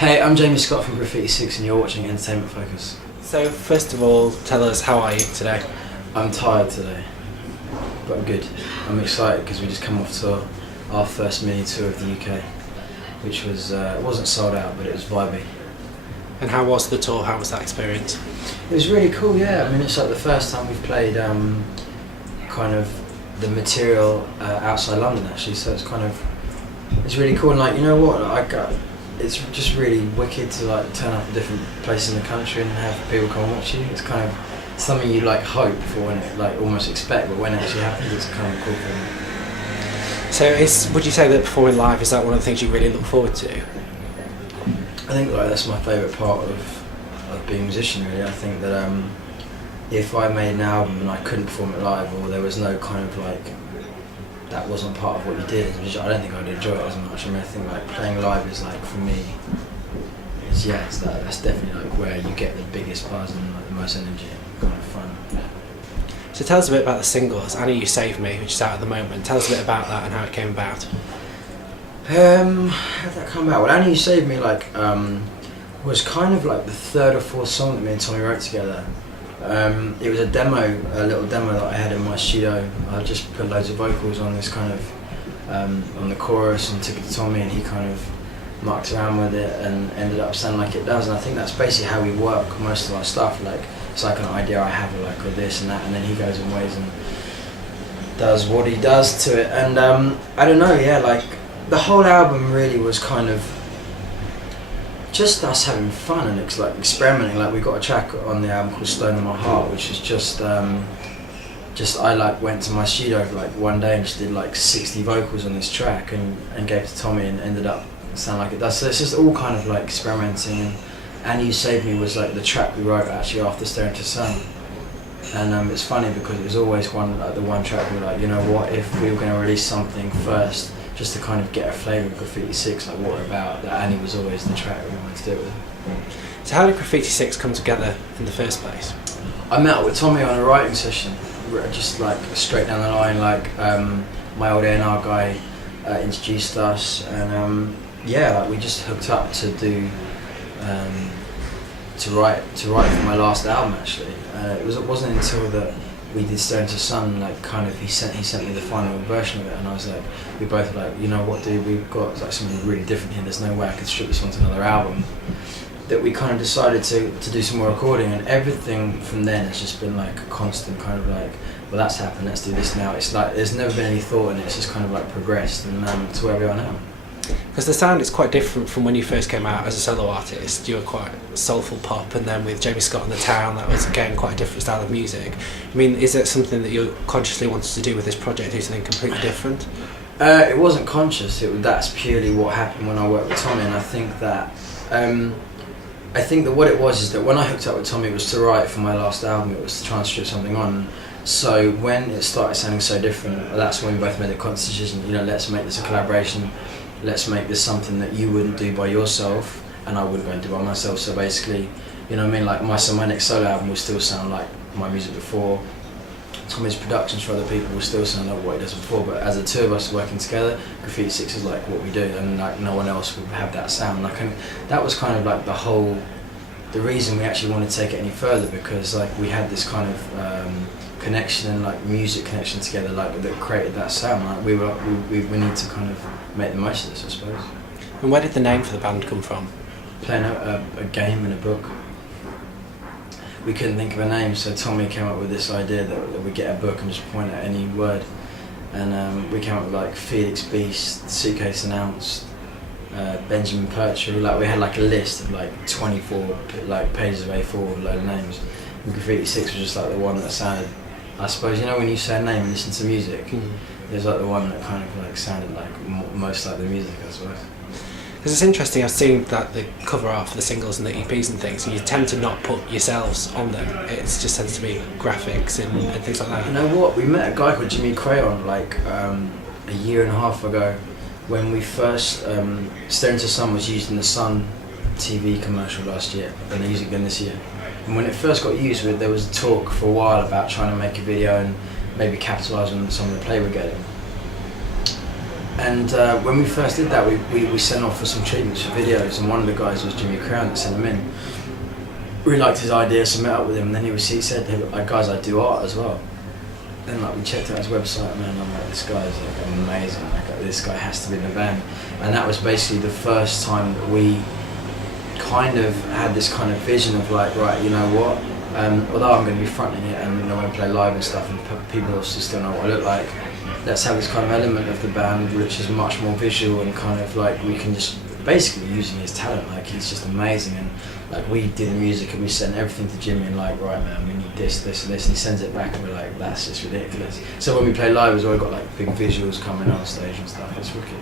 Hey, I'm Jamie Scott from Graffiti6 and you're watching Entertainment Focus. So first of all, tell us, how are you today? I'm tired today, but I'm good. I'm excited because we just come off to our first mini tour of the UK, which was, it wasn't sold out, but it was vibey. And how was the tour? How was that experience? It was really cool, yeah. I mean, it's like the first time we've played kind of the material outside London actually, so it's really cool. And like, you know what, it's just really wicked to like turn up at different places in the country and have people come and watch you. It's kind of something you like hope for when it like almost expect, but when it actually happens, it's kind of a cool thing. So would you say that performing live, is that one of the things you really look forward to? I think like that's my favourite part of being a musician really. I think that if I made an album and I couldn't perform it live, or there was no kind of like, that wasn't part of what you did, I don't think I'd enjoy it as much. I mean, I think like playing live is like, for me, that's definitely like where you get the biggest buzz and like the most energy and kind of fun. So tell us a bit about the singles. I Know You Saved Me, which is out at the moment. Tell us a bit about that and how it came about. How did that come about? Well, I Know You Saved Me was kind of like the third or fourth song that me and Tommy wrote together. It was a little demo that I had in my studio. I just put loads of vocals on this kind of, on the chorus, and took it to Tommy and he kind of mucked around with it and ended up sounding like it does. And I think that's basically how we work most of our stuff. Like, it's like an idea I have of like, or this and that, and then he goes and ways and does what he does to it. And I don't know, yeah, like the whole album really was kind of just us having fun and it's like experimenting. Like, we got a track on the album called Stone in My Heart, which is just I like went to my studio for like one day and just did like 60 vocals on this track and gave it to Tommy and ended up sounding like it does. So it's just all kind of like experimenting. And You Saved Me was like the track we wrote actually after Staring to Sun. And it's funny because it was always the one track we were like, you know what, if we were going to release something first, just to kind of get a flavour of Graffiti6, like what we're about, that Annie was always the track we wanted to do it with. So how did Graffiti6 come together in the first place? I met up with Tommy on a writing session, just like straight down the line, like my old A&R guy introduced us, and yeah, like we just hooked up to do, to write for my last album actually. It wasn't until that we did Staring to Sun, like kind of he sent me the final version of it, and I was like, we both were like, you know what, dude, we've got like something really different here. There's no way I could strip this onto another album. That we kind of decided to do some more recording, and everything from then has just been like a constant kind of like, well, that's happened, let's do this now. It's like there's never been any thought in it. It's just kind of like progressed and to where we are now. Because the sound is quite different from when you first came out as a solo artist. You were quite soulful pop, and then with Jamie Scott and The Town, that was again quite a different style of music. I mean, is it something that you consciously wanted to do with this project, do something completely different? It wasn't conscious. That's purely what happened when I worked with Tommy, and I think that what it was is that when I hooked up with Tommy, it was to write for my last album. It was to try and strip something on. So when it started sounding so different, that's when we both made the conscious decision. You know, let's make this a collaboration. Let's make this something that you wouldn't do by yourself and I wouldn't go and do by myself. So basically, you know what I mean, like my next solo album will still sound like my music before. Tommy's productions for other people will still sound like what he does before, but as the two of us working together, Graffiti6 is like what we do, and like no one else would have that sound. Like, and that was kind of like the reason we actually wanted to take it any further, because like we had this kind of connection and like music connection together, like that created that sound. Like we need to kind of make the most of this, I suppose. And where did the name for the band come from? Playing a game in a book. We couldn't think of a name, so Tommy came up with this idea that we get a book and just point at any word. And we came up with like Felix Beast, Suitcase Announced, Benjamin Pertry. Like we had like a list of like 24 like pages of A4 with a load of names. And Graffiti6 was just like the one that sounded, I suppose, you know when you say a name and listen to music, it was like the one that kind of like sounded like most like the music, I suppose. Because it's interesting, I've seen that the cover art for the singles and the EPs and things, and you tend to not put yourselves on them. It just tends to be graphics and things like that. You know what, we met a guy called Jimmy Crayon like a year and a half ago when we first, Staring to Sun was used in the Sun TV commercial last year, and they used it again this year. And when it first got used, there was talk for a while about trying to make a video and maybe capitalise on some of the play we're getting. And when we first did that, we sent off for some treatments for videos, and one of the guys was Jimmy Crown that sent them in. We liked his idea, so met up with him, and then he said, hey, guys, I do art as well. Then like we checked out his website, man, I'm like, this guy's like amazing, like this guy has to be in the band. And that was basically the first time that we kind of had this kind of vision of like, right, you know what, although I'm going to be fronting it and, you know, when I play live and stuff, and people obviously still know what I look like, let's have this kind of element of the band which is much more visual, and kind of like we can just basically using his talent, like he's just amazing. And like we did the music and we sent everything to Jimmy and like, right man, we need this, this and this, and he sends it back and we're like, that's just ridiculous. So when we play live as well, we've got like big visuals coming on stage and stuff, it's wicked.